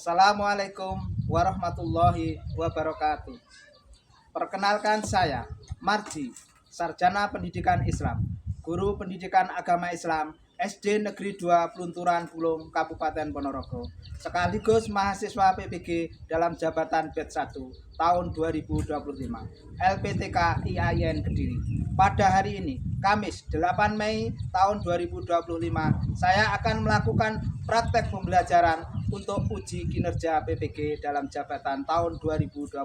Assalamualaikum warahmatullahi wabarakatuh. Perkenalkan saya, Marji, Sarjana Pendidikan Islam, Guru Pendidikan Agama Islam, SD Negeri 2 Plunturan Bulung, Kabupaten Ponorogo, sekaligus mahasiswa PPG dalam jabatan Batch 1 tahun 2025, LPTK IAIN Kediri. Pada hari ini, Kamis 8 Mei tahun 2025, saya akan melakukan praktek pembelajaran untuk uji kinerja PPG dalam jabatan tahun 2025.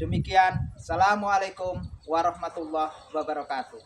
Demikian, Assalamualaikum warahmatullahi wabarakatuh.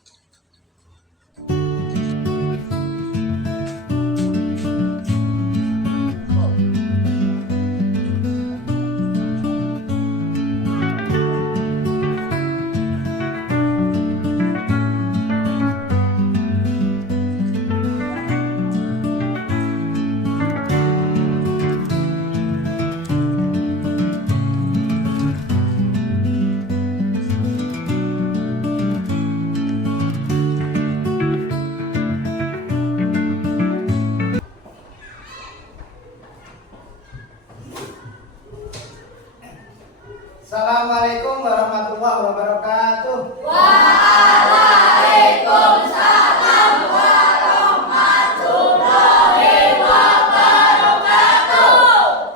Assalamualaikum warahmatullahi wabarakatuh. Waalaikumsalam warahmatullahi wabarakatuh.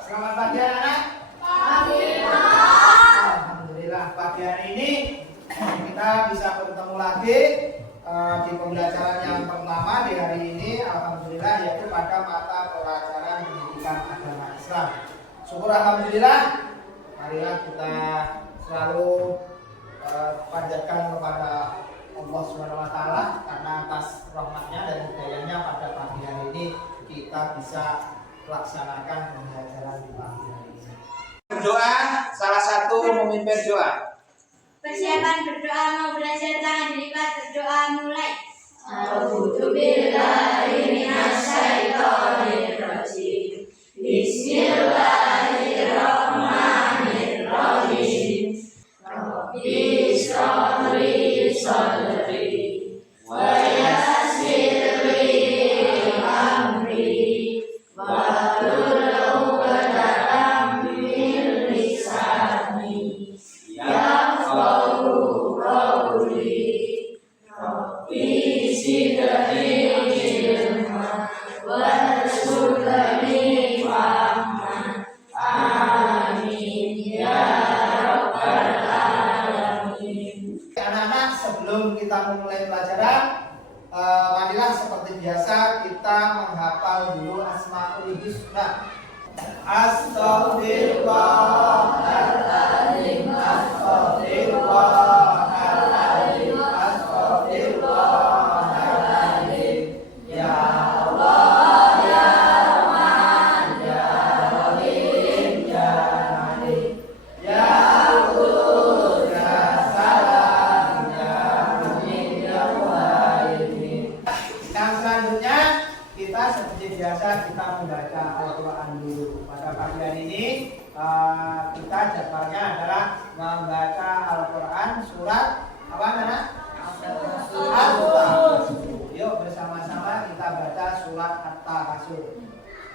Selamat pagi anak-anak. Pagi. Alhamdulillah pagi hari ini kita bisa bertemu lagi di pembelajaran yang pertama di hari ini. Alhamdulillah, yaitu pada mata pelajaran pendidikan agama Islam. Syukur alhamdulillah. Marilah kita selalu panjatkan kepada Allah SWT karena atas rahmatnya dan hidayahnya pada pagi hari ini kita bisa melaksanakan pembelajaran di pagi hari ini. Berdoa, salah satu memimpin doa. Persiapan berdoa mau belajar, tangan dilipat, berdoa mulai. A'udzubillahi minasyaitonirrajim. Bismillahirrahmanirrahim. Rabbi shrah li sadri wa yassir li amri wahlul 'uqdatam min lisani yafqahu qawli. Rabbi zidni ilma warzuqni fahman. Amin ya rabbal alamin. Anak-anak, sebelum kita memulai pelajaran, marilah seperti biasa kita menghafal dulu Asmaul Husna. Astaghfirullahaladzim, astaghfirullahaladzim, astaghfirullahaladzim. Ya Allah, ya Rahman, ya Rahim, ya Malik, ya Qudus, ya Salam, ya Mu'min, ya Muhaimin. Yang selanjutnya kita seperti biasa kita membaca Al-Quran dulu. Pada pagi hari ini kita jadwalnya adalah membaca Al-Quran surat apa nana? At-Takasur. Yuk bersama-sama kita baca surat At-Takasur.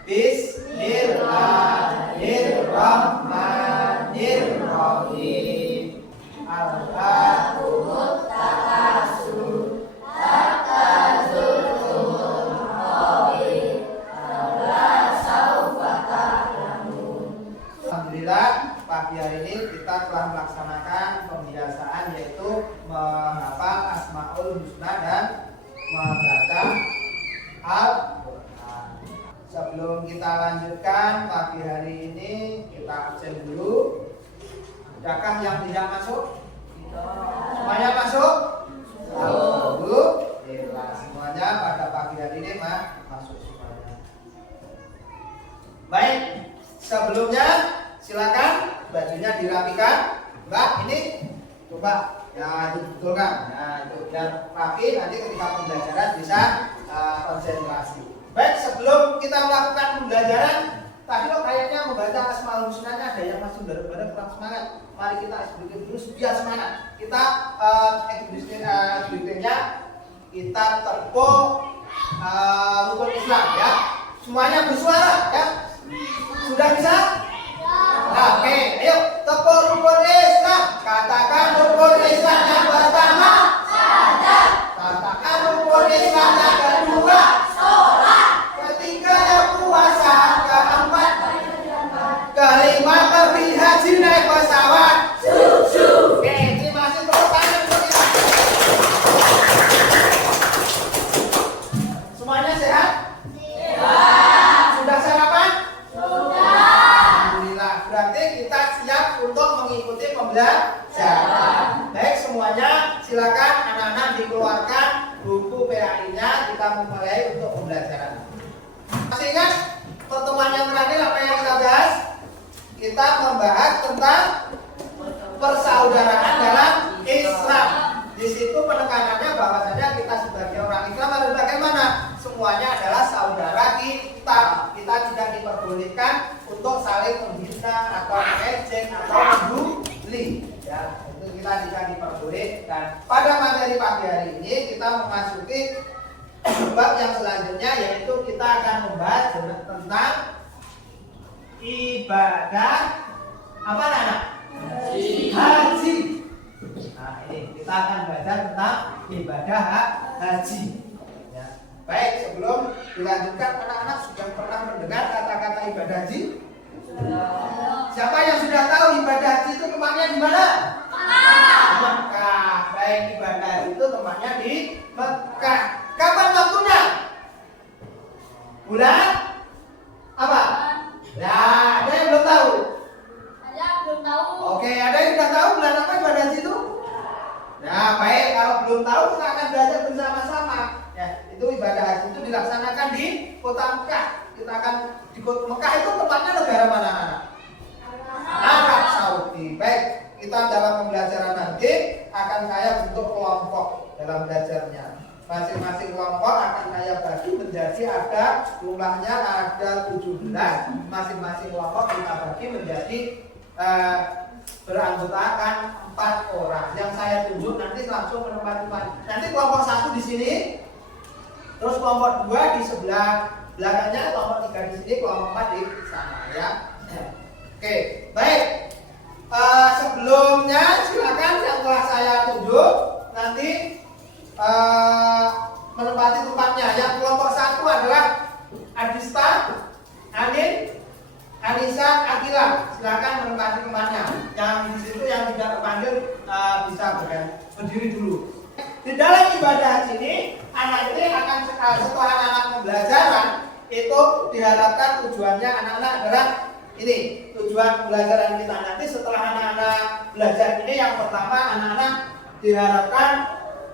Bismillahirrahmanirrahim. Al-Haqumut takasur hatta zurtumul maqabir la sawfa ta'lamun. Alhamdulillah, pagi hari ini kita telah melaksanakan pembiasaan yaitu menghafal Asmaul Husna dan membaca Al-Quran. Sebelum kita lanjutkan pagi hari ini, kita absen dulu. Adakah yang tidak masuk? Semuanya masuk? Alhamdulillah, semuanya pada pagi hari ini masuk semuanya. Baik, sebelumnya silakan bajunya dirapikan. Mbak, ini coba ya dibetulkan. Nah, itu biar rapi, nanti ketika pembelajaran bisa konsentrasi. Baik, sebelum kita melakukan pembelajaran, tadi lo kayaknya membaca Asmaul Husnanya ada yang masih bareng-bareng kurang semangat. Mari kita bikin dulu biar semangat. Kita activity-nya kita tepuk rukun Islam ya. Semuanya bersuara ya. Sudah bisa? Oke, ayo tepuk rukun Islam. Katakan rukun Islam yang pertama. Katakan rukun Islam yang kedua. Ketiga yang puasa. Keempat. Kelima pergi haji naik pesawat. Oke, terima kasih tepuk tangan untuk kita. Semuanya sehat? Sudah sarapan? Alhamdulillah. Berarti kita siap untuk mengikuti pembelajaran. Baik semuanya, silakan anak-anak dikeluarkan buku PAI-nya. Kita memulai untuk pembelajaran. Masih ingat pertemuan yang terakhir apa yang kita bahas? Kita membahas tentang persaudaraan dalam Islam. Di situ penekanannya bahwasanya kita sebagai orang Islam harus bagaimana? Semuanya adalah saudara kita. Kita tidak diperbolehkan untuk saling menghina atau mengejek atau membuli. Ya, itu kita tidak diperbolehkan. Pada materi pagi hari ini kita memasuki bab yang selanjutnya, yaitu kita akan membahas tentang ibadah apa anak? Haji. Nah, ini kita akan belajar tentang ibadah haji. Ya. Baik, sebelum dilanjutkan, anak-anak sudah pernah mendengar kata-kata ibadah haji? Siapa yang sudah tahu ibadah haji itu tempatnya di mana? Mekah. Baik, ibadah haji itu tempatnya di Mekah. Kapan waktunya? Bulan apa? Nah, ada yang belum tahu? Oke, ada yang sudah tahu bulan apa ibadah haji itu? Nah, baik, kalau belum tahu silakan belajar bersama-sama. Ya, itu ibadah haji itu dilaksanakan di kota Mekah. Kita akan di kota Mekah itu tempatnya negara mana? Arab Saudi. Baik, kita dalam pembelajaran nanti akan saya bentuk kelompok dalam belajarnya. Masing-masing kelompok akan saya bagi menjadi ada jumlahnya ada 17. Masing-masing kelompok kita bagi menjadi beranggotakan 4 orang. Yang saya tunjuk nanti langsung menempati. Nanti kelompok 1 di sini, terus kelompok 2 di sebelah belakangnya, kelompok 3 di sini, kelompok 4 di sana ya. Oke, baik. Sebelumnya silakan yang telah saya tunjuk nanti menempati tempatnya. Yang kelompok 1 adalah Adista, Anin, Anissa, Akila. Silakan menempati tempatnya. Yang di situ yang tidak terpanggil bisa berdiri dulu. Di dalam ibadah haji ini, anak ini akan setelah anak-anak pembelajaran itu diharapkan tujuannya anak-anak adalah ini. Tujuan pembelajaran kita nanti setelah anak-anak belajar ini, yang pertama anak-anak diharapkan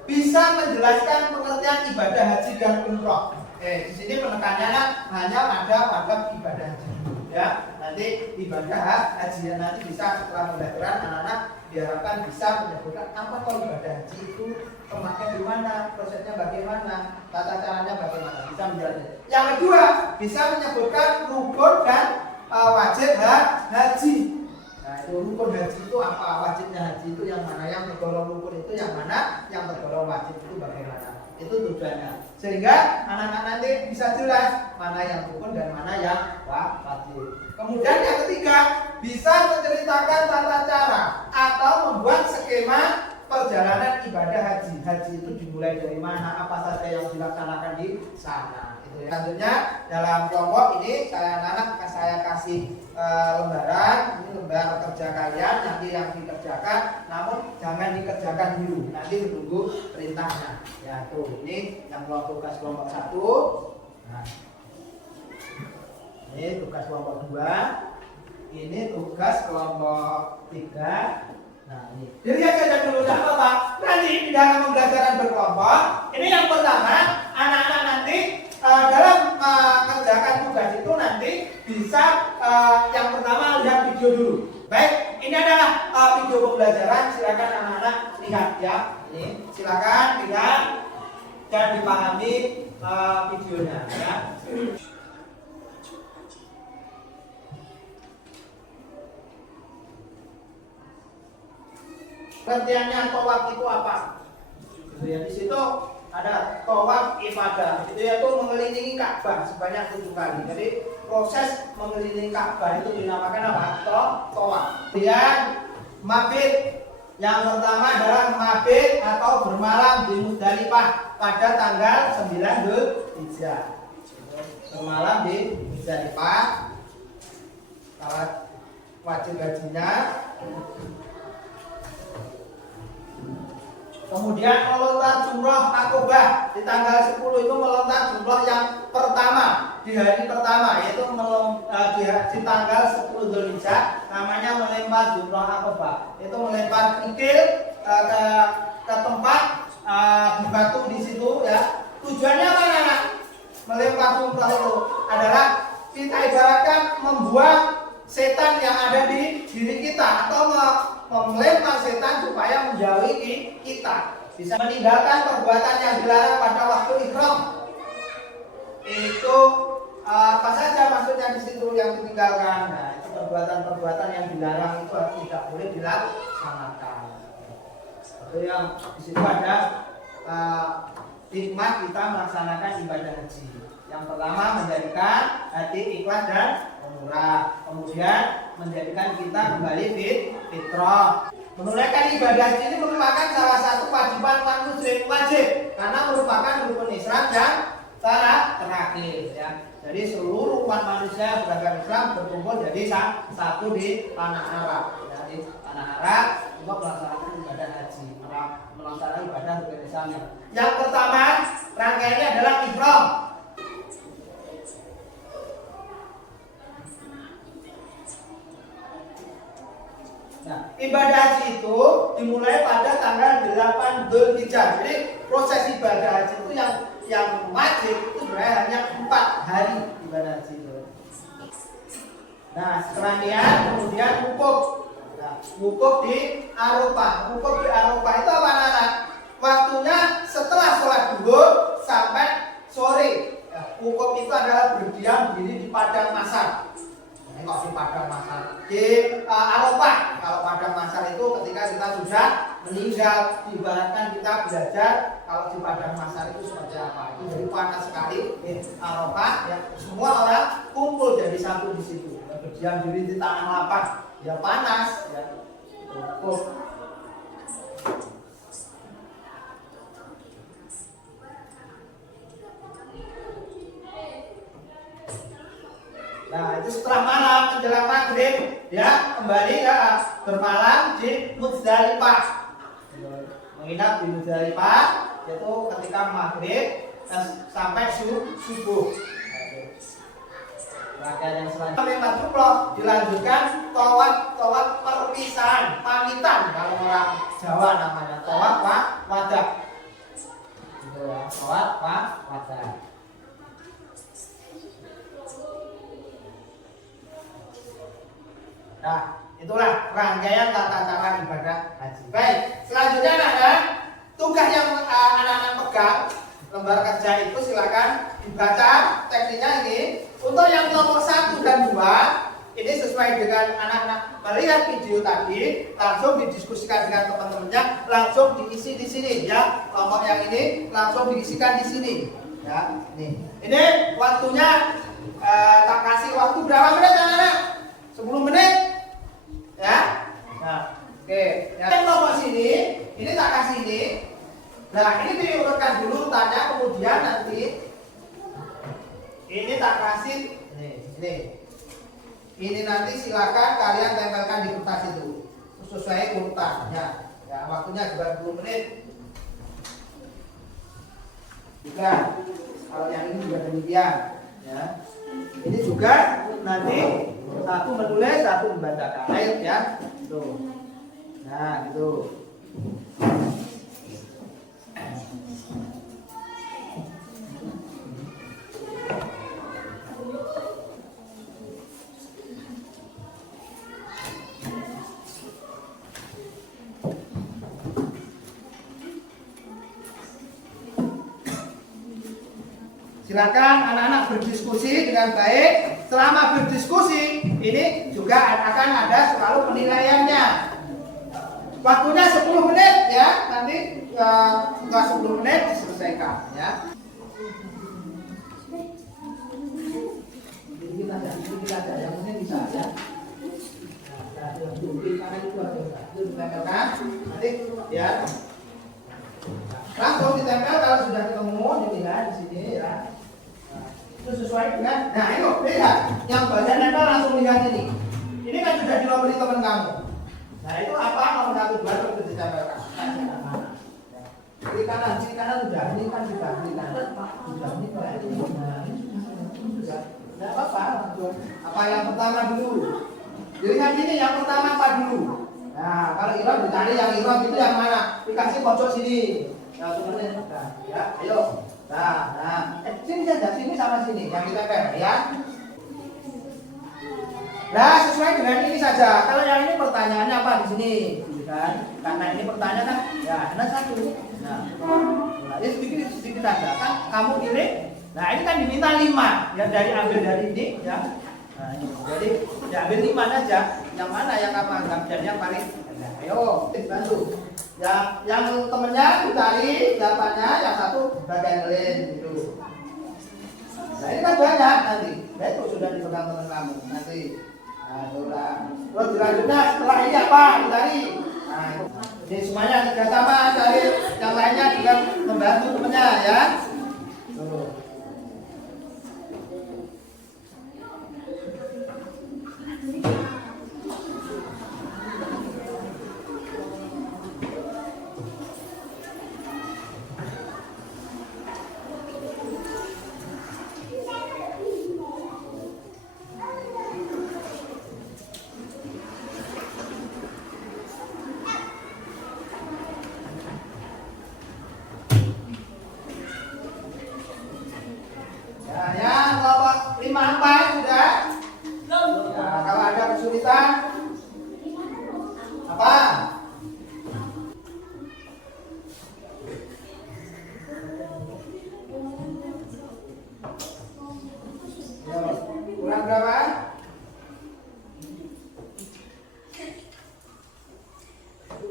bisa menjelaskan pengertian ibadah haji dan umroh. Di sini penekanannya hanya pada ibadah haji. Ya, nanti ibadah haji nanti bisa setelah pembelajaran anak-anak diharapkan bisa menyebutkan apa kalau ibadah haji itu tempatnya di mana, prosesnya bagaimana, tata caranya bagaimana, bisa menjelaskan. Yang kedua, bisa menyebutkan rukun dan wajib haji. Nah, itu rukun haji itu apa, wajibnya haji itu yang mana, yang tergolong rukun itu yang mana, yang tergolong wajib itu bagaimana. Itu tujuannya. Sehingga anak-anak nanti bisa jelas mana yang rukun dan mana yang wajib. Kemudian yang ketiga, bisa menceritakan tata cara atau membuat skema perjalanan ibadah haji. Haji itu dimulai dari mana, apa saja yang dilaksanakan di sana. Selanjutnya dalam kelompok ini saya kasih lembaran, ini lembar kerja kalian, nanti yang dikerjakan, namun jangan dikerjakan dulu, nanti menunggu perintahnya. Ya tuh, ini yang tugas kelompok 1. Nah, ini tugas kelompok 2, ini tugas kelompok 3. Nah, ini dilihat saja dulu, tidak apa-apa. Nanti di dalam pembelajaran berkelompok, ini yang pertama, anak-anak nanti dalam mengerjakan tugas itu nanti bisa yang pertama lihat video dulu. Baik, ini adalah video pembelajaran. Silakan anak-anak lihat ya. Ini silakan lihat dan dipahami videonya ya. Pengertiannya tawaf itu apa? Ya, di situ ada tawaf ibadah, itu yaitu mengelilingi Ka'bah sebanyak 7 kali. Jadi proses mengelilingi Ka'bah itu dinamakan apa? Tawaf. Kemudian mabit. Yang pertama adalah mabit atau bermalam di Muzdalifah pada tanggal 9 Dzulhijjah. Bermalam di Muzdalifah. Salat wajib hajinya. Kemudian melontar jumroh Aqobah di tanggal 10 itu melontar jumroh yang pertama di hari pertama, yaitu di tanggal 10 Dzulhijjah, namanya melempar jumroh Aqobah. Itu melempar kerikil ke tempat di batu di situ ya. Tujuannya apa anak? Melempar jumroh itu adalah kita ibaratkan membuang setan yang ada di diri kita atau melempar setan supaya menjauhi kita, bisa meninggalkan perbuatan yang dilarang pada waktu ihram. Itu apa saja maksudnya di situ yang ditinggalkan? Nah, itu perbuatan-perbuatan yang dilarang itu tidak boleh dilaksanakan. Itu yang di situ ada hikmah kita melaksanakan ibadah haji. Yang pertama menjadikan hati ikhlas dan umrah, kemudian menjadikan kita kembali fitrah. Menunaikan ibadah haji ini merupakan salah satu kewajiban umat muslim, wajib karena merupakan rukun Islam yang terakhir ya. Jadi seluruh umat manusia beragama Islam berkumpul jadi satu di tanah Arab ya, di tanah Arab untuk melaksanakan ibadah haji, melaksanakan ibadah rukun Islam. Yang pertama rangkaiannya adalah ihram. Nah, ibadah haji itu dimulai pada tanggal 8 Dzulhijjah. Jadi proses ibadah haji itu yang wajib itu sebenarnya hanya 4 hari ibadah haji itu. Nah, serangkaian kemudian wukuf. Nah, wukuf di Arafah. Wukuf di Arafah itu apa anak? Waktunya setelah sholat zuhur sampai sore. Nah, wukuf itu adalah berdiam diri di padang mahsyar. Kok di padang mahsyar di Arafah. Kalau padang mahsyar itu ketika kita sudah meninggal, ibaratkan kita belajar kalau di padang mahsyar itu seperti apa. Itu jadi panas sekali di Arafah ya. Semua orang kumpul jadi satu di situ. Ya, berdiam diri di tanah lapang. Ya panas ya. Cukup. Nah, itu setelah malam menjelang maghrib ya kembali ya bermalam di Muzdalifah. Menginap di Muzdalifah yaitu ketika maghrib sampai subuh. Rangkaian yang selanjutnya lempar jumroh dilanjutkan tawaf perpisahan, pamitan kalau orang Jawa namanya tawaf wadah. Gitu ya, tawaf wadah. Nah, itulah rangkaian tata cara ibadah haji. Baik, selanjutnya ada tugas yang anak-anak pegang lembar kerja itu silakan dibaca teksnya ini. Untuk yang nomor 1 dan 2 ini sesuai dengan anak-anak melihat video tadi, langsung didiskusikan dengan teman-temannya, langsung diisi di sini ya. Kelompok yang ini langsung diisikan di sini. Ya, ini waktunya tak kasih waktu berapa menit anak-anak? 10 menit. Ya. Nah, oke. Yang nomor sini, ini tak kasih ini. Nah, ini diurutkan dulu tanya, kemudian nanti ini tak kasih ini. Ini nanti silakan kalian tempelkan di kertas itu sesuai urutannya. Ya, waktunya juga 10 menit. Juga kalau yang ini juga demikian, ya. Ini juga nanti satu menulis, satu membacakan. Baik ya. Tuh. Nah, gitu. Silakan anak-anak berdiskusi dengan baik. Selama berdiskusi, ini juga akan ada selalu penilaiannya. Waktunya 10 menit ya. Nanti setelah 10 menit diselesaikan ya. Jadi kita Nanti ya langsung ditempel kalau sudah ketemu dilihat di sini ya. Nah, itu sesuai dengan. Nah itu lihat yang bagian nempel langsung lihat ini. Ini kan sudah dinomori teman kamu. Nah itu apa nomor 1 2 itu ditempelkan. Kiri kanan sudah, ini kan sudah kiri kanan. Sudah ini kalau ini. Nah ini sudah. Tidak apa-apa langsung. Apa yang pertama dulu? Dilihat ini yang pertama apa dulu? Nah kalau iram dicari yang iram itu yang mana? Dikasih pojok sini. Nah sebenarnya sudah. Ya ayo. Nah. Sini saja, sini sama sini yang ditempel ya. Nah sesuai dengan ini saja. Kalau yang ini pertanyaannya apa di sini? Kan? Karena ini pertanyaan kan, ya ada 1. Nah ini sedikit saja kan kamu pilih. Nah ini kan diminta 5 ya ambil dari ini ya. Nah ini jadi diambil 5 saja. Yang mana yang kamu anggap dan yang paling nah, ayo bantu. Yang temennya dicari jawabannya yang 1 bagian lain gitu. Nah ini kan banyak nanti. Nah itu sudah dipegang teman kamu nanti. Nah, terus dilanjutnya setelah ini apa? Dicari. Nah, ini semuanya tidak sama, cari yang lainnya juga membantu temannya ya. Tuh. Apa? Kurang berapa?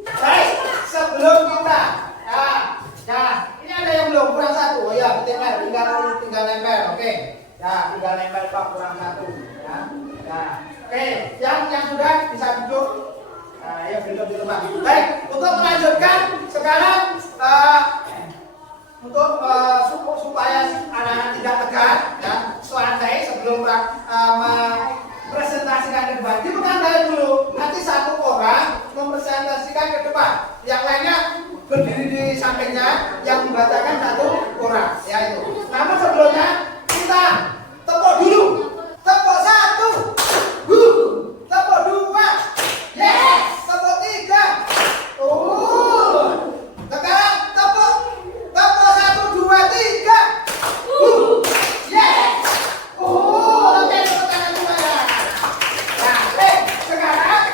Baik, sebelum kita ini ada yang belum kurang 1. Oh ya, tinggal nempel. Oke. Ya, tinggal nempel Pak kurang 1 ya. Nah, oke, yang sudah bisa duduk. Nah, ya duduk di tempat. Baik, untuk melanjutkan sekarang untuk supaya anak-anak tidak tegang ya, selesai sebelum presentasikan ke depan. Dipegang dari dulu. Nanti 1 orang mempresentasikan ke depan. Yang lainnya berdiri di sampingnya, yang membacakan 1 orang. Ya itu. Namun sebelumnya kita tepuk dulu. Tepuk 1. Tepuk 2. Yes. Tepuk 3. Sekarang tepuk 1 2 3. Yes. Oke, tepuk tangan semuanya. Nah, sekarang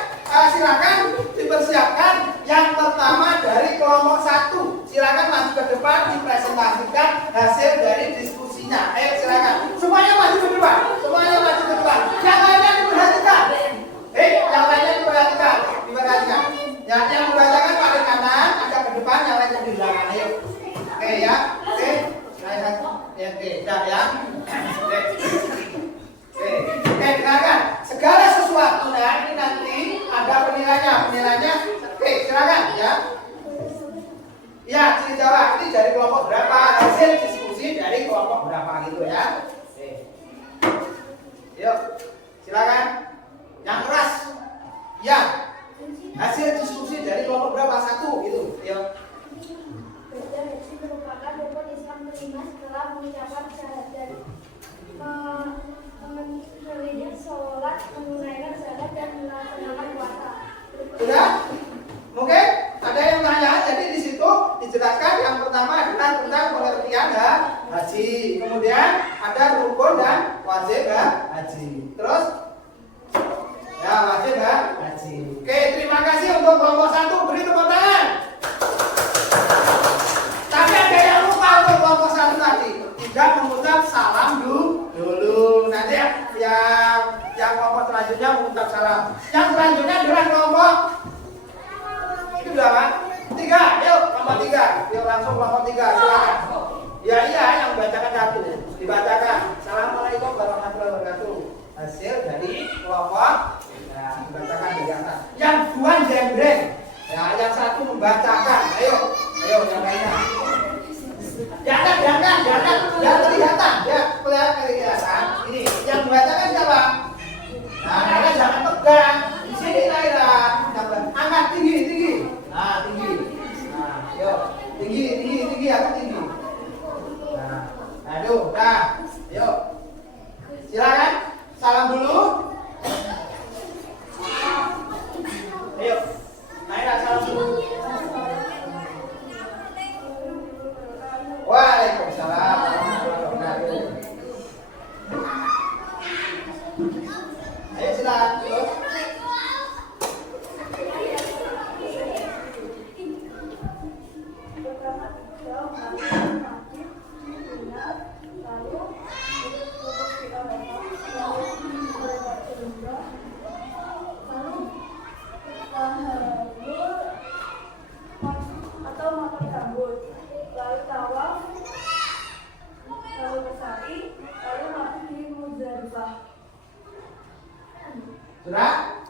silakan dipersiapkan yang pertama dari kelompok 1. Silakan maju ke depan dipresentasikan hasil dari diskusinya. Ayo silakan. Semuanya maju ke depan. Yang lainnya diperhatikan. Yang lainnya diperhatikan. Ya, yang membacakan paling kanan, agak ke depan, yang lainnya di belakang. Ayo. Oke ya. Oke. Oke, dah ya. Oke, dengarkan. Segala sesuatunya ini nanti ada penilaiannya. Oke, silakan ya. Ya, ciri jawab ini dari kelompok berapa, hasil diskusi dari kelompok berapa gitu ya. Oke. Yuk, silakan. Yang keras. Ya. Hasil diskusi dari kelompok berapa? 1 gitu. Yuk. Berarti merupakan rukun Islam kelima setelah mengucapkan syahadat, menunaikan sholat, menunaikan zakat dan melaksanakan puasa. Sudah? Mungkin ada yang tanya. Jadi di situ dijelaskan yang pertama adalah tentang pengertian haji. Kemudian ada rukun dan wajib haji. Terus ya wajib haji. Oke, terima kasih untuk kelompok 1. Beri tepuk tangan. Tapi ada yang lupa untuk kelompok 1 tadi. Tidak mengucap salam dulu. Nanti yang kelompok selanjutnya mengucap salam. Yang selanjutnya adalah kelompok itu berapa? 3. Yuk, kelompok 3. Yuk langsung kelompok 3. Silakan. Ya iya, yang membacakan 1. Dibacakan. Assalamualaikum warahmatullahi wabarakatuh. Hasil dari kelompok. Nah, dibacakan di atas. Yang 2 jembreng. Ya, yang 1 aku membacakan. Ayo yang lainnya. Jangan kelihatan. Ya, kelihatan. Ini yang membacakan siapa? Nah, Naira jangan tegang. Di sini Naira. Angkat tinggi. Nah, tinggi. Nah, ayo. Tinggi, aku tinggi. Nah, aduh, dah. Ayo. Silakan. Salam dulu. Ayo. Naira salam dulu. Waalaikumsalam. Ayo silakan. Atau makan gambut, lalu tawaf, lalu bersari, lalu mati di Muzdalifah. Sudah?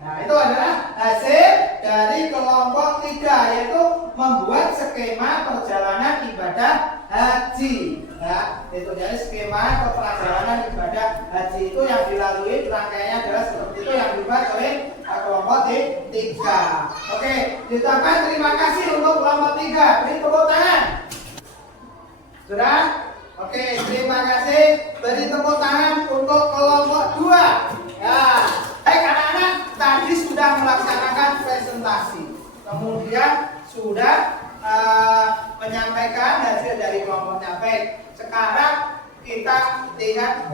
Nah, itu adalah hasil dari kelompok 3, yaitu membuat skema perjalanan ibadah haji. Ya, itu jadi skema perjalanan ibadah haji itu yang dilalui rangkaiannya adalah seperti itu yang dibuat oleh kelompok 3. Oke, diucapkan terima kasih untuk kelompok 3. Beri tepuk tangan. Sudah? Oke, terima kasih. Beri tepuk tangan untuk kelompok 2. Ya, baik anak-anak, tadi sudah melaksanakan presentasi, kemudian sudah menyampaikan hasil dari kelompoknya. Baik, sekarang kita lihat,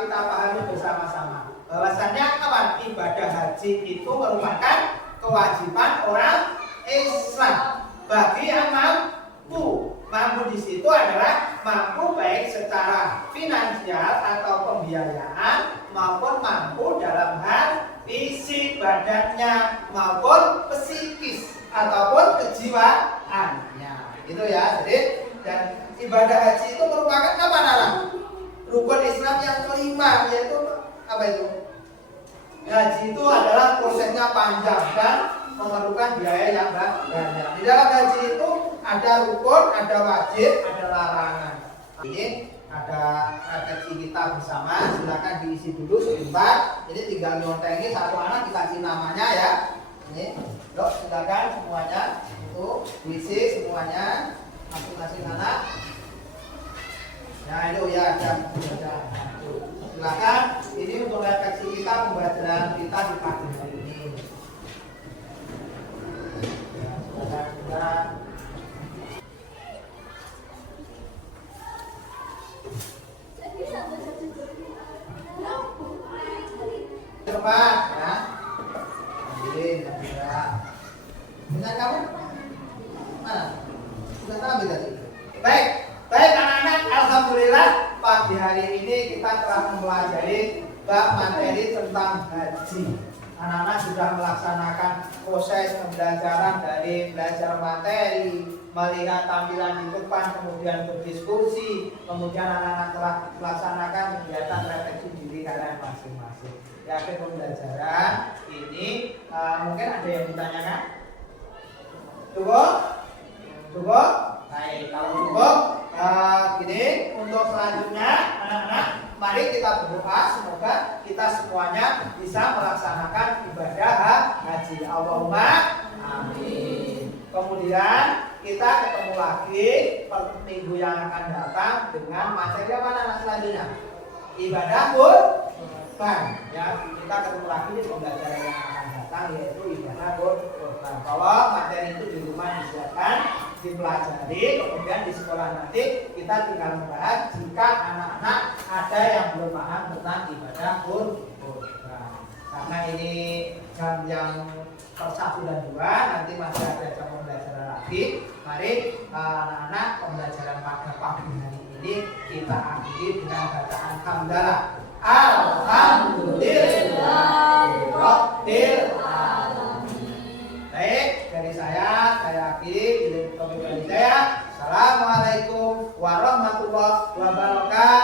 kita pahami bersama-sama bahwasannya apa? Ibadah haji itu merupakan kewajiban orang Islam bagi yang mampu. Mampu di situ adalah mampu baik secara finansial atau pembiayaan maupun mampu dalam hal fisik badannya maupun psikis ataupun kejiwaannya. Itu ya. Jadi dan ibadah haji itu merupakan apa Nara? Rukun Islam yang kelima, yaitu apa itu? Haji itu adalah prosesnya panjang dan memerlukan biaya yang banyak. Di dalam haji itu ada rukun, ada wajib, ada larangan. Ini ada teksi kita bersama, silakan diisi dulu sebentar. Ini tinggal nyontengi satu anak dikasih namanya ya. Ini, yuk silakan semuanya itu diisi semuanya masing-masing anak. Nah itu ya ada. Silakan. Ini untuk refleksi kita pembelajaran kita di pagi hari ini. Depan, ya. Ambilin, ya. Dengan kamu? Mana? Sudah tahu tadi. Baik anak-anak. Alhamdulillah pagi hari ini kita telah mempelajari bab materi tentang haji. Anak-anak sudah melaksanakan proses pembelajaran dari belajar materi, melihat tampilan di depan, kemudian berdiskusi, kemudian anak-anak telah melaksanakan kegiatan refleksi diri kalian masing-masing. Di akhir pembelajaran ini mungkin ada yang ditanyakan? Cukup? Baik, kalau cukup, gini untuk selanjutnya anak-anak, mari kita berdoa semoga kita semuanya bisa melaksanakan ibadah haji. Allahumma amin. Kemudian kita ketemu lagi per minggu yang akan datang dengan materi apa anak selanjutnya? Ibadah kurban. Ya, kita ketemu lagi di pembelajaran yang akan datang yaitu ibadah kurban. Kalau materi itu di rumah disiapkan, dipelajari, kemudian di sekolah nanti kita tinggal membahas jika anak-anak ada yang belum paham tentang ibadah kurban. Karena ini jam yang per 1 dan 2, nanti masih ada jam pembelajaran lagi. Mari anak-anak pembelajaran pada pagi hari ini kita akhiri dengan bacaan hamdalah. Alhamdulillahirabbil alamin. Baik, dari saya akhiri. Assalamualaikum warahmatullahi wabarakatuh.